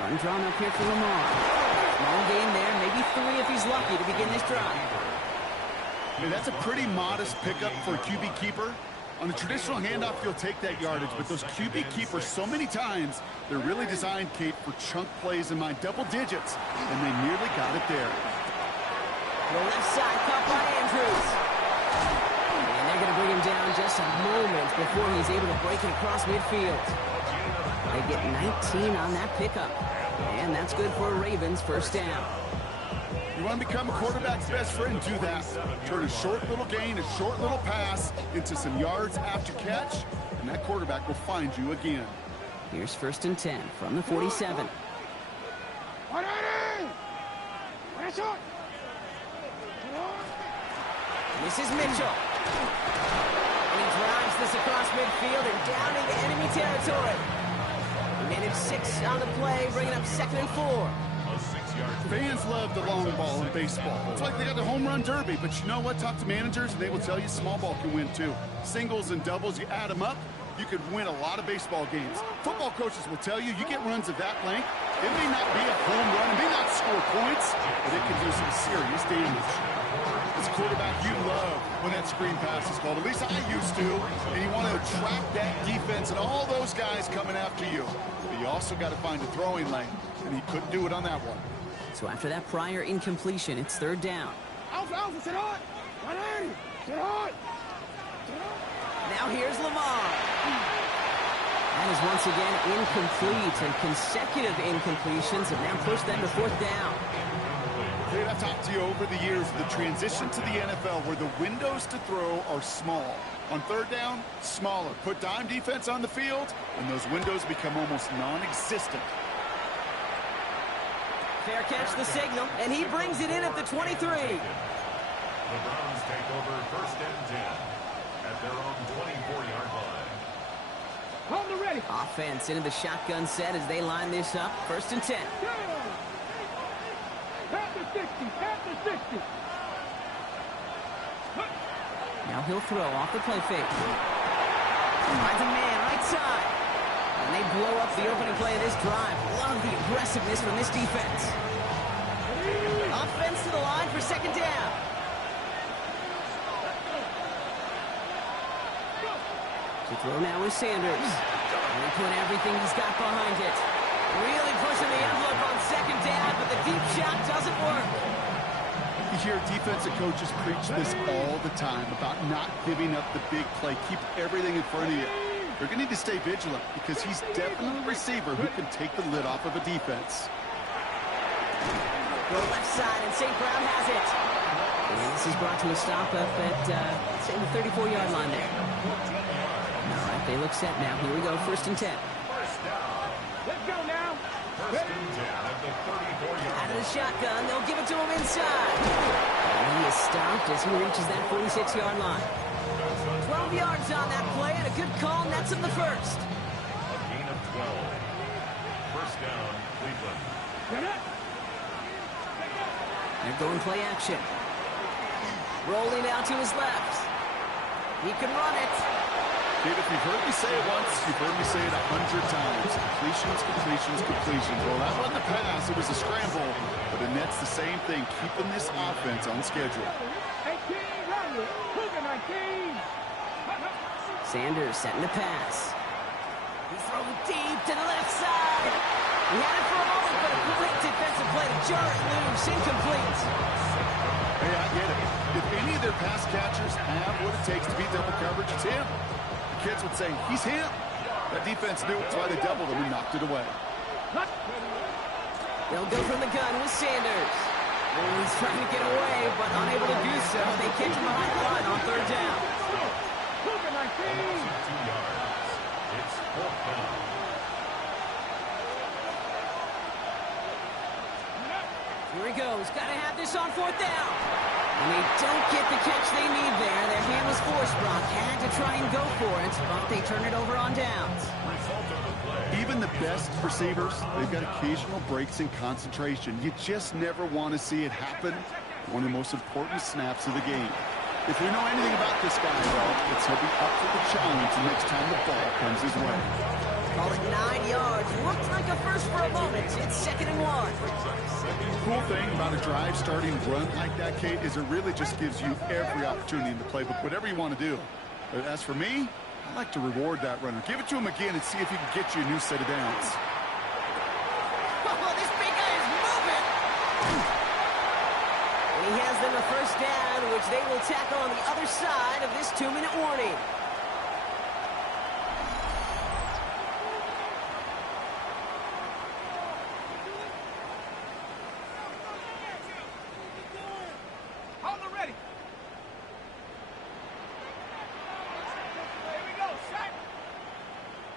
Run drawn up here for Lamar. Small gain there, maybe 3 if he's lucky to begin this drive. I mean, that's a pretty modest pickup for a QB keeper. On a traditional handoff, you'll take that yardage, but those QB keepers, so many times, they're really designed, Kate, for chunk plays in my double digits, and they nearly got it there. The left side caught by Andrews. And they're going to bring him down just a moment before he's able to break it across midfield. They get 19 on that pickup. And that's good for a Ravens first down. You want to become a quarterback's best friend? Do that. Turn a short little gain, a short little pass into some yards after catch, and that quarterback will find you again. Here's 1st and 10 from the 47. This is Mitchell. And he drives this across midfield and down into enemy territory. He managed 6 on the play, bringing up 2nd and 4. Fans love the long ball in baseball. It's like they got the home run derby, but you know what? Talk to managers, and they will tell you small ball can win too. Singles and doubles, you add them up, you could win a lot of baseball games. Football coaches will tell you, you get runs of that length, it may not be a home run, it may not score points, but it can do some serious damage. As a quarterback, you love when that screen pass is called. At least I used to. And you want to attract that defense and all those guys coming after you. But you also got to find a throwing lane, and he couldn't do it on that one. So after that prior incompletion, it's 3rd down. Now here's Lamar. That is once again incomplete, and consecutive incompletions have now pushed them to 4th down. I've talked to you over the years of the transition to the NFL where the windows to throw are small. On 3rd down, smaller. Put dime defense on the field, and those windows become almost non-existent. Fair catch the signal, and he brings it in at the 23. The Browns take over 1st and 10 at their own 24-yard line. Hold the ready. Offense into the shotgun set as they line this up. 1st and 10. Tap the 60. Tap the 60. Now he'll throw off the play fake. Finds a man right side. And they blow up the opening play of this drive. Love the aggressiveness from this defense. Offense to the line for 2nd down. To throw now with Sanders. And he put everything he's got behind it. Really pushing the envelope on 2nd down, but the deep shot doesn't work. You hear defensive coaches preach this all the time about not giving up the big play. Keep everything in front of you. They're going to need to stay vigilant because he's definitely a receiver who can take the lid off of a defense. Go left side, and St. Brown has it. And this is brought to a stop up at, say, the 34-yard line there. All right, they look set now. Here we go, 1st and 10. Let's go now. 1st and 10 at the 34-yard Out of the shotgun, they'll give it to him inside. And he is stopped as he reaches that 46-yard line. 12 yards on that play, and a good call nets him the 1st. A gain of 12. 1st down, Cleveland. They're going play action. Rolling out to his left. He can run it. Kid, if you've heard me say it once, you've heard me say it 100 times. Completions, completions, completions. Well, that wasn't a pass. It was a scramble. But it nets the same thing, keeping this offense on schedule. 18, run it. Cougar 19. Sanders setting the pass. He throws deep to the left side. He had it for a moment, but a great defensive play to jar it loose. Incomplete. Hey, I get it. If any of their pass catchers have what it takes to beat double coverage, it's him. The kids would say, he's him. That defense knew it. That's why they doubled him and knocked it away. They'll go from the gun with Sanders. And he's trying to get away, but unable to do so. They catch him behind the line on 3rd down. Cougar 19. 2 yards. It's 4th down. Here he goes. Got to have this on 4th down. And they don't get the catch they need there. Their hand was forced. Brock had to try and go for it, but they turn it over on downs. Even the best receivers, they've got occasional breaks in concentration. You just never want to see it happen. One of the most important snaps of the game. If we know anything about this guy, though, it's he'll be up for the challenge the next time the ball comes his way. Call it 9 yards. Looked like a first for a moment. It's 2nd and 1. The cool thing about a drive starting run like that, Kate, is it really just gives you every opportunity in the playbook, whatever you want to do. But as for me, I like to reward that runner. Give it to him again and see if he can get you a new set of downs. Oh, this big guy is moving. And he he has them a first down, which they will tackle on the other side of this 2-minute warning. Hold it ready. Here we go, set.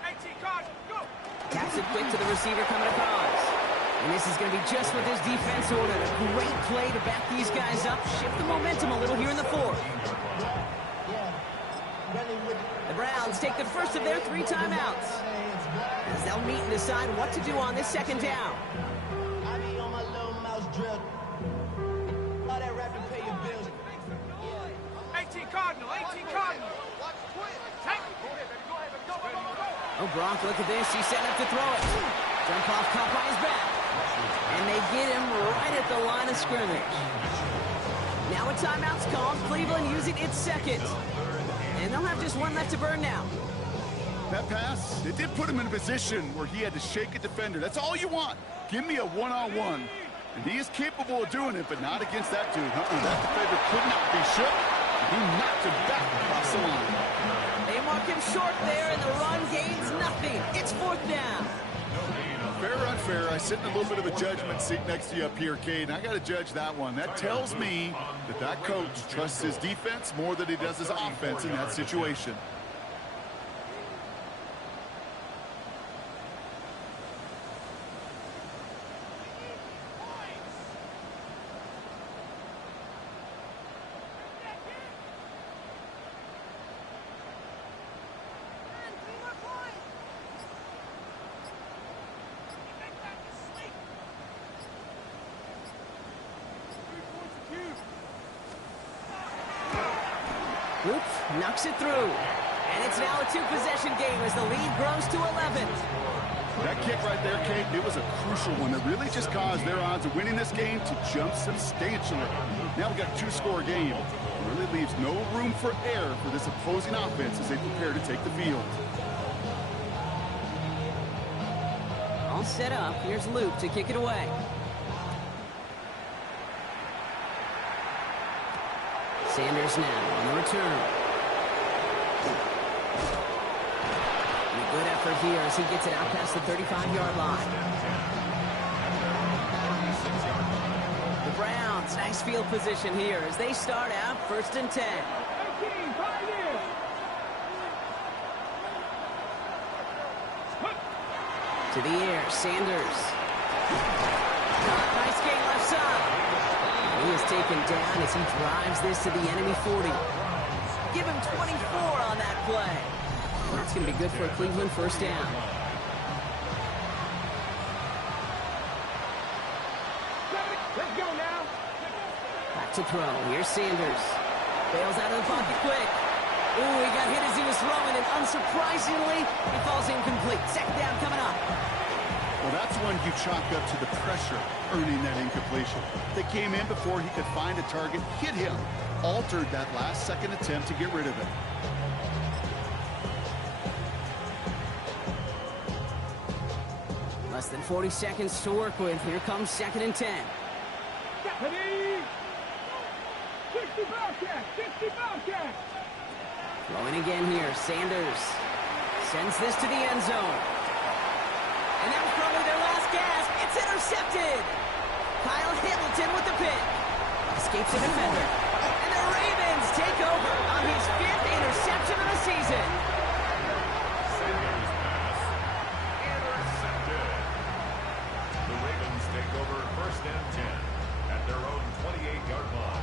18 cards, go. Taps it quick to the receiver coming across. And this is going to be just what this defense ordered. A great play to back these guys up, shift the momentum a little here in the fourth. The Browns take the first of their 3 timeouts, as they'll meet and decide what to do on this second down. I be on my little mouse drill. All that rap to pay your bills. 18 Cardinal, 18 Cardinal. Take it. Go ahead, baby. Go ahead, baby. Go, go, go, go. Oh, Gronk, look at this. He's setting up to throw it. Jump off, caught by his back. And they get him right at the line of scrimmage. Now a timeout's called. Cleveland using its second. And they'll have just one left to burn now. That pass, it did put him in a position where he had to shake a defender. That's all you want. Give me a one-on-one. And he is capable of doing it, but not against that dude. That defender could not be shook. He knocked him back across the line. They mark him short there, and the run gains nothing. It's 4th down. Fair or unfair, I sit in a little bit of a judgment seat next to you up here, Cade, and I got to judge that one. That tells me that that coach trusts his defense more than he does his offense in that situation. Oops, knocks it through. And it's now a 2-possession game as the lead grows to 11. That kick right there, Kate, it was a crucial one that really just caused their odds of winning this game to jump substantially. Now we got a 2-score game. It really leaves no room for error for this opposing offense as they prepare to take the field. All set up. Here's Luke to kick it away. Sanders now on the return. And a good effort here as he gets it out past the 35-yard line. The Browns, nice field position here as they start out 1st and 10. 18, Pioneers. To the air, Sanders. Nice gain left side. He is taken down as he drives this to the enemy 40. Give him 24 on that play. That's going to be good for a Cleveland first down. Let's go now. Back to throw. Here's Sanders. Bails out of the pocket quick. Ooh, he got hit as he was throwing, and unsurprisingly, he falls incomplete. Second down coming up. Well, that's one you chalk up to the pressure earning that incompletion. They came in before he could find a target, hit him, altered that last-second attempt to get rid of it. Less than 40 seconds to work with. Here comes 2nd and 10. Deputy. 60 Bobcat, 60 Bobcat. Throwing again here. Sanders sends this to the end zone. And that was probably their last gasp. It's intercepted. Kyle Hamilton with the pick. Escapes a defender. And the Ravens take over on his 5th interception of the season. Sanders' pass intercepted. The Ravens take over 1st and 10 at their own 28-yard line.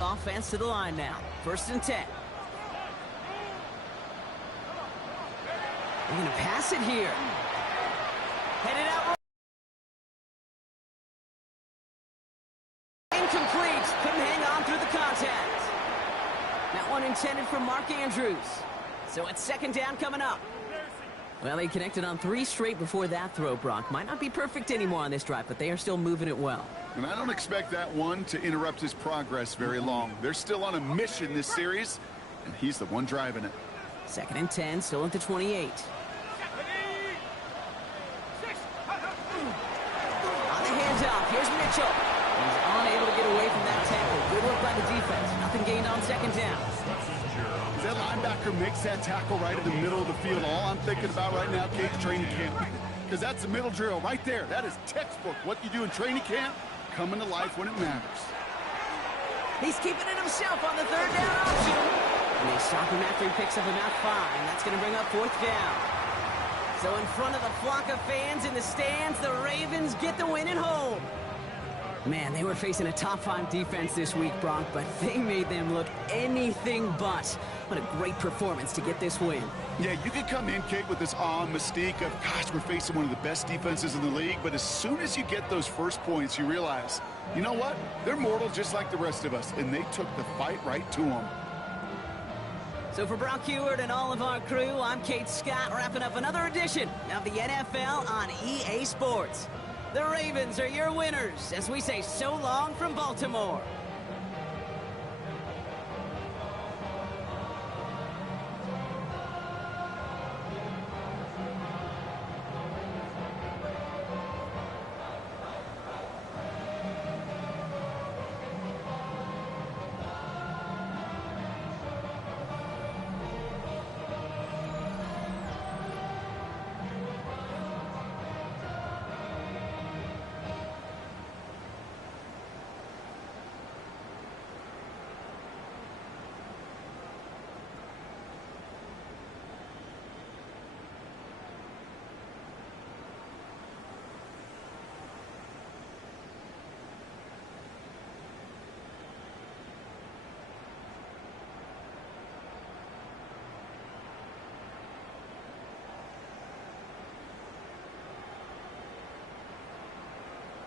Offense to the line now. 1st and 10. They're going to pass it here. Headed out. Incomplete. Couldn't hang on through the contact. That one intended for Mark Andrews. So it's 2nd down coming up. Well, they connected on 3 straight before that throw, Brock. Might not be perfect anymore on this drive, but they are still moving it well. And I don't expect that one to interrupt his progress very long. They're still on a mission this series, and he's the one driving it. 2nd and 10, still at the 28. On the handoff, here's Mitchell. He's unable to get away from that tackle. Good work by the defense. Nothing gained on 2nd down. That linebacker makes that tackle right in the middle of the field. All I'm thinking about right now, Kate, training camp. Because that's the middle drill right there. That is textbook. What you do in training camp, coming to life when it matters. He's keeping it himself on the 3rd down option. And they stop him after he picks up about 5. And that's going to bring up 4th down. So in front of the flock of fans in the stands, the Ravens get the win at home. Man, they were facing a top 5 defense this week, Brock, but they made them look anything but. What a great performance to get this win. Yeah, you could come in, Kate, with this awe and mystique of, gosh, we're facing one of the best defenses in the league, but as soon as you get those first points, you realize, you know what? They're mortal just like the rest of us, and they took the fight right to them. So for Brock Heward and all of our crew, I'm Kate Scott, wrapping up another edition of the NFL on EA Sports. The Ravens are your winners as we say so long from Baltimore.